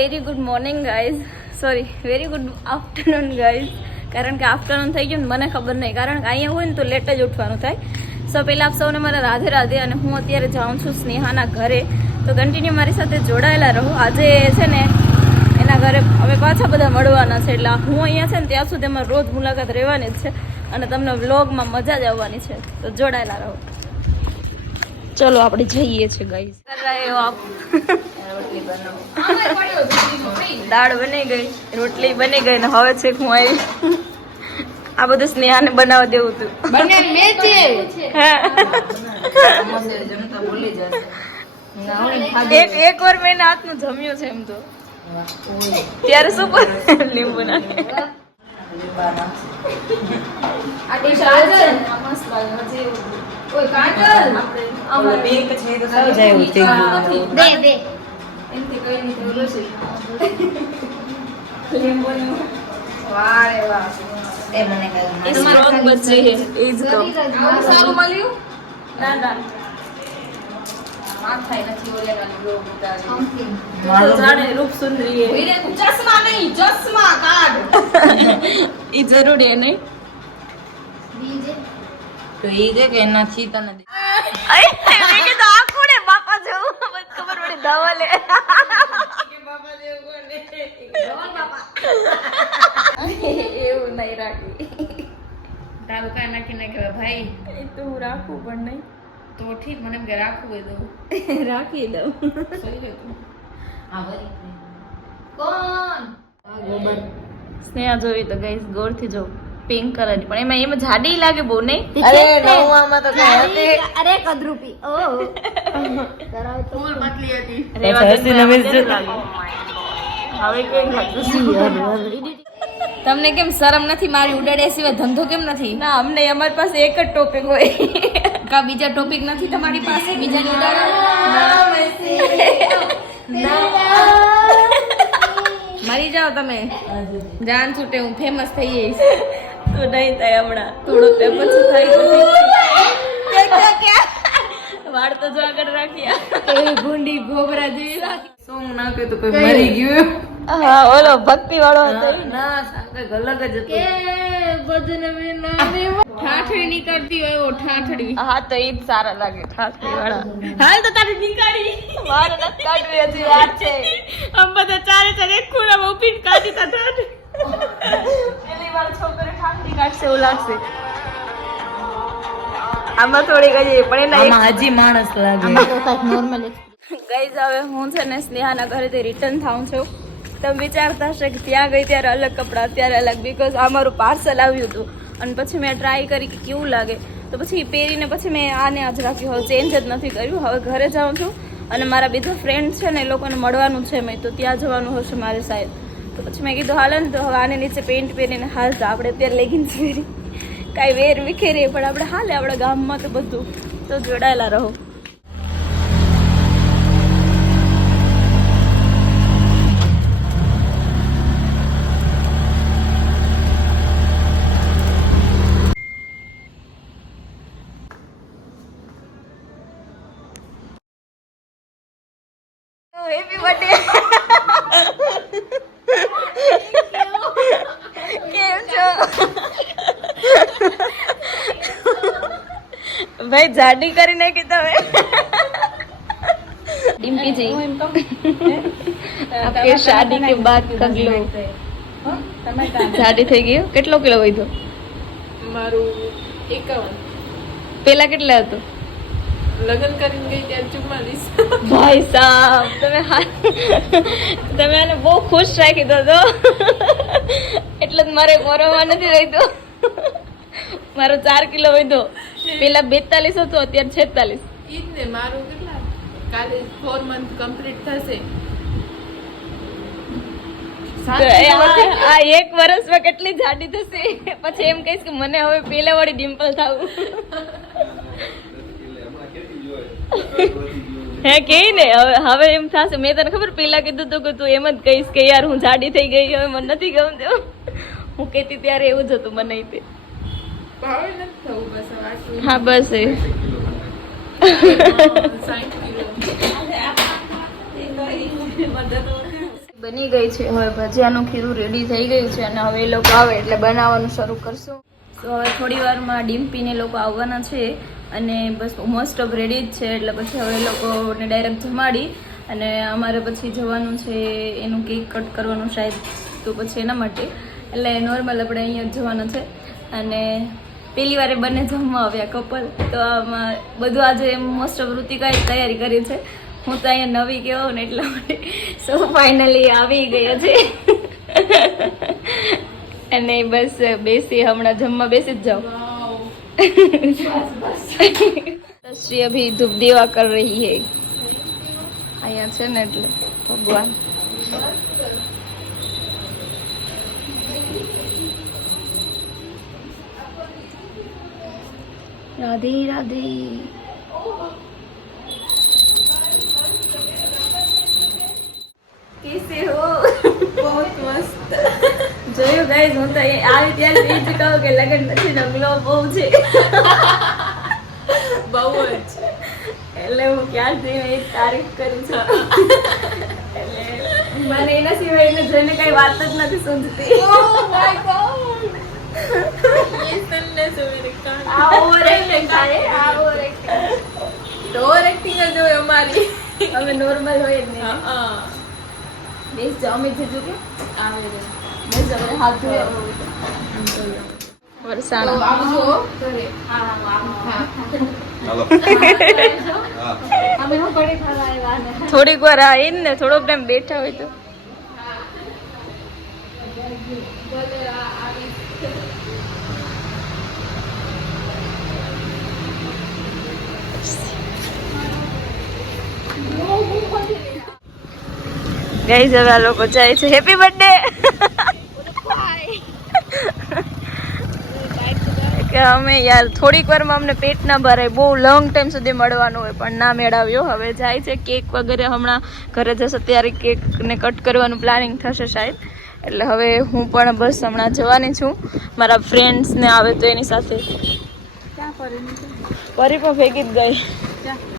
Very good morning guys sorry very good afternoon guys કારણ કે afternoon થઈ ગયું ને મને ખબર નહીં. કારણ કે અહીંયા હોય ને તો લેટ જ ઉઠવાનું થાય. સો પહેલાં આપ સૌને મારા રાધે રાધે અને હું અત્યારે જાઉં છું સ્નેહાના ઘરે. તો કન્ટિન્યુ મારી સાથે જોડાયેલા રહો. આજે છે ને એના ઘરે અમે પાછા બધા મળવાના છે. એટલે હું અહીંયા છે ને ત્યાં સુધી અમારે રોજ મુલાકાત રહેવાની જ છે અને તમને વ્લોગમાં મજા જ આવવાની છે. તો જોડાયેલા રહો. ચલો આપણે જઈએ છીએ ગાઈસ દાળ બની ગઈ રોટલી બની ગઈ ને હવે છે હું આવી. આ બધું સ્નેહાને બનાવવા દેવું હતું બને મે છે એક એક વાર મેં હાથ હાથનું જમ્યું છે એમ તો. ત્યારે શું પર લીંબુ નાખે. આ આવે છે મસ્ત લાગે. ઓય, કાજલ! આપણે આમાં નથી. દે દે એનથી કઈ નહીં થયું છે. લીંબુનું. એ સારું મળ્યું? ના, ના. માથાય નથી ઉતારી. ચશ્મા નહીં ચશ્મા કાઢ ઈ જરૂરી હે નહીં બીજે તો એ છે કે એનાથી તને નથી મેં કીધું આ કોણે? બાપા જેવું મને ખબર પડી ધવલે એવું નહીં રાખવી તારું કાંઈ નાખી નાખે ભાઈ? એ તો હું રાખું પણ નહીં. તો ઠીક મને એમ કે રાખવું એ દઉં રાખી દઉં. હા વળી કોણ? સ્નેહા જોઈ તો ગઈસ ગોળથી જો પિંક કલરની પણ એમાં એમાં જાડી લાગે બહુ નહીં. અરે નવમાં તો હતી. અરે કદરૂપી. ઓ. કરાવ તો. ફૂલ પતલી હતી. રેવા દે, હવે લાગે. હવે કોઈ ખાતું તમને કેમ શરમ નથી મારી ઉડાડે સિવાય? ધંધો કેમ નથી? ના અમને અમારી પાસે એક જ ટોપિક હોય. કા બીજા ટોપિક નથી તમારી પાસે? બીજાની મરી જાઓ તમે. જાન છૂટે હું ફેમસ થઈ જઈશ. તો નહીં થાય હમણાં. થોડો ટાઈમ પછી થાય છે. વાળ તો જો આગળ રાખ્યા. એવી ગુંડી ગોબરા જેવી રાખી. સોંગ નાખે તો કોઈ મરી ગયું હા ઓલો ભક્તિ વાળો હતો ના સાંકે અલગ જ કે ભજન મે નામે ઠાઠડી નીકળતી હોય ઓ ઠાઠડી. હા તો ઈ જ સારા લાગે ઠાઠડી વાળા હાલ તો તારી નીકાળી. મારે નથી કાઢવી હતી વાત છે. આમ બધા ચારે ચારે એક ખૂણામાં કાઢી તા ઠાઠ. કાઢશે એવું લાગશે. આમાં થોડી ગઈ પણ એના આમાં હજી માણસ લાગે. નોર્મલ ગઈ હવે હું છે ને સ્નેહાના ઘરેથી રિટર્ન થાઉં છું. તમે વિચારતા હશે કે ત્યાં ગઈ ત્યારે અલગ કપડાં અત્યારે અલગ બીકોઝ આ મારું પાર્સલ આવ્યું હતું. અને પછી મેં ટ્રાય કરી કે કેવું લાગે. તો પછી પહેરીને પછી મેં આને આજ રાખ્યું. હવે ચેન્જ જ નથી કર્યું. હવે ઘરે જાઉં છું. અને મારા બીજા ફ્રેન્ડ છે ને એ લોકોને મળવાનું છે. મેં તો ત્યાં જવાનું હશે મારે સાહેબ. તો પછી મેં કીધું, હાલે ને તો હવે આને નીચે પેન્ટ પહેરીને હાલ તો આપણે અત્યારે લેગિન્સ પહેરી. કાંઈ વેર વિખેરીએ પણ આપણે હાલે આપણા ગામમાં તો બધું. તો જોડાયેલા રહો. હેપી બર્થડે કેમ છો ભાઈ જાડી કરી નાખી તમે. ડિમ્પી આપકે શાદી કે બાદ કગલો. જાડી થઈ ગયો કેટલો કિલો વધ્યો? મારું એકાવન. પેલા કેટલા હતું? લગ્ન કરીને ગઈ ત્યારે ચુમ્માલીસ. ભાઈ સાહેબ તમે તમે આને બહુ ખુશ રાખી દો તો. એટલે જ મારે મોરવામાં નથી રહ્યો મારો ચાર કિલો વધ્યો. પેલા બેતાલીસ હતો અત્યારે છેતાલીસ. ઈ જ ને મારું કેટલા? કાલે ફોર મંથ કમ્પ્લીટ થશે. આ એક વર્ષમાં કેટલી જાડી થશે? પછી એમ કહીશ કે મને હવે પેલા વાળી ડિમ્પલ થાવું. હે કે ને હવે એમ થશે. મેં તને ખબર પેલા કીધું હતું કે તું એમ જ કહીશ કે યાર હું જાડી થઈ ગઈ હવે મને નથી ગમતું. હું કહેતી ત્યારે એવું જ હતું મને તે. હા બસ એ. બની ગઈ છે. હવે ભજીયાનું ખીરું રેડી થઈ ગયું છે અને હવે એ લોકો આવે એટલે બનાવવાનું શરૂ કરશું. તો હવે થોડી વારમાં ડીમ્પીને લોકો આવવાના છે અને બસ મોસ્ટ ઓફ રેડી જ છે એટલે પછી હવે એ લોકોને ડાયરેક્ટ જમાડી અને અમારે પછી જવાનું છે એનું કેક કટ કરવાનું શાયદ તો પછી એના માટે. એટલે નોર્મલ આપણે અહીંયા જ જવાનું છે. અને પહેલી વારે બંને જમવા આવ્યા કપલ. તો આમાં બધું આજે મોસ્ટ ઓફ ઋતિકાએ તૈયારી કરી છે. હું તો અહીંયા નવી કહેવાઉં ને એટલા માટે સો ફાઇનલી આવી ગયો છે. અને બસ બેસી, હમણાં જમવા બેસી જ જાઓ શ્રી અભી ધૂપ દેવા કર રહી હૈ. અહીંયા છે ને એટલે ભગવાન. રાધે રાધે. કેસે હો? બહુત મસ્ત. જોયું ગાઈઝ હું તો આવી ત્યાં એ જ કહું કે લગ્ન પછી નગલો બહુ છે. બહુ જ. એટલે હું ક્યારથી એ તારીફ કરું છું. એટલે મને એના સિવાય એને જોઈને કઈ વાત જ નથી સમજતી ઓ માય ગોડ ये सुनने से मेरे कान આ ઓવર એક્ટિંગ થાય આ ઓવર એક્ટિંગ તો ઓવર એક્ટિંગ જ હોય અમારી અમે નોર્મલ હોય જ નહીં હા હા બેસ જાઓ મેં જીજુ કે આવે છે બેસ જાઓ હાથ ધોયા તો વરસાણા આવજો ઘરે હા હા હા હાલો હા અમે હું કડી ખાવા આવ્યા ને થોડીક વાર આ એ જ ને થોડોક ટાઈમ બેઠા હોય તો ગાઈઝ હવે આ લોકો જાય છે. હેપી બર્થડે કે અમે યાર થોડીક વારમાં અમને પેટ ના ભરાય બહુ લોંગ ટાઈમ સુધી મળવાનું હોય પણ ના મેળવ્યો. હવે જાય છે કેક વગેરે. હમણાં ઘરે જશે ત્યારે કેક ને કટ કરવાનું પ્લાનિંગ થશે શાયદ. એટલે હવે હું પણ બસ હમણાં જવાની છું. મારા ફ્રેન્ડ્સને આવે તો એની સાથે. પરી પણ ભેગી જ ગઈ.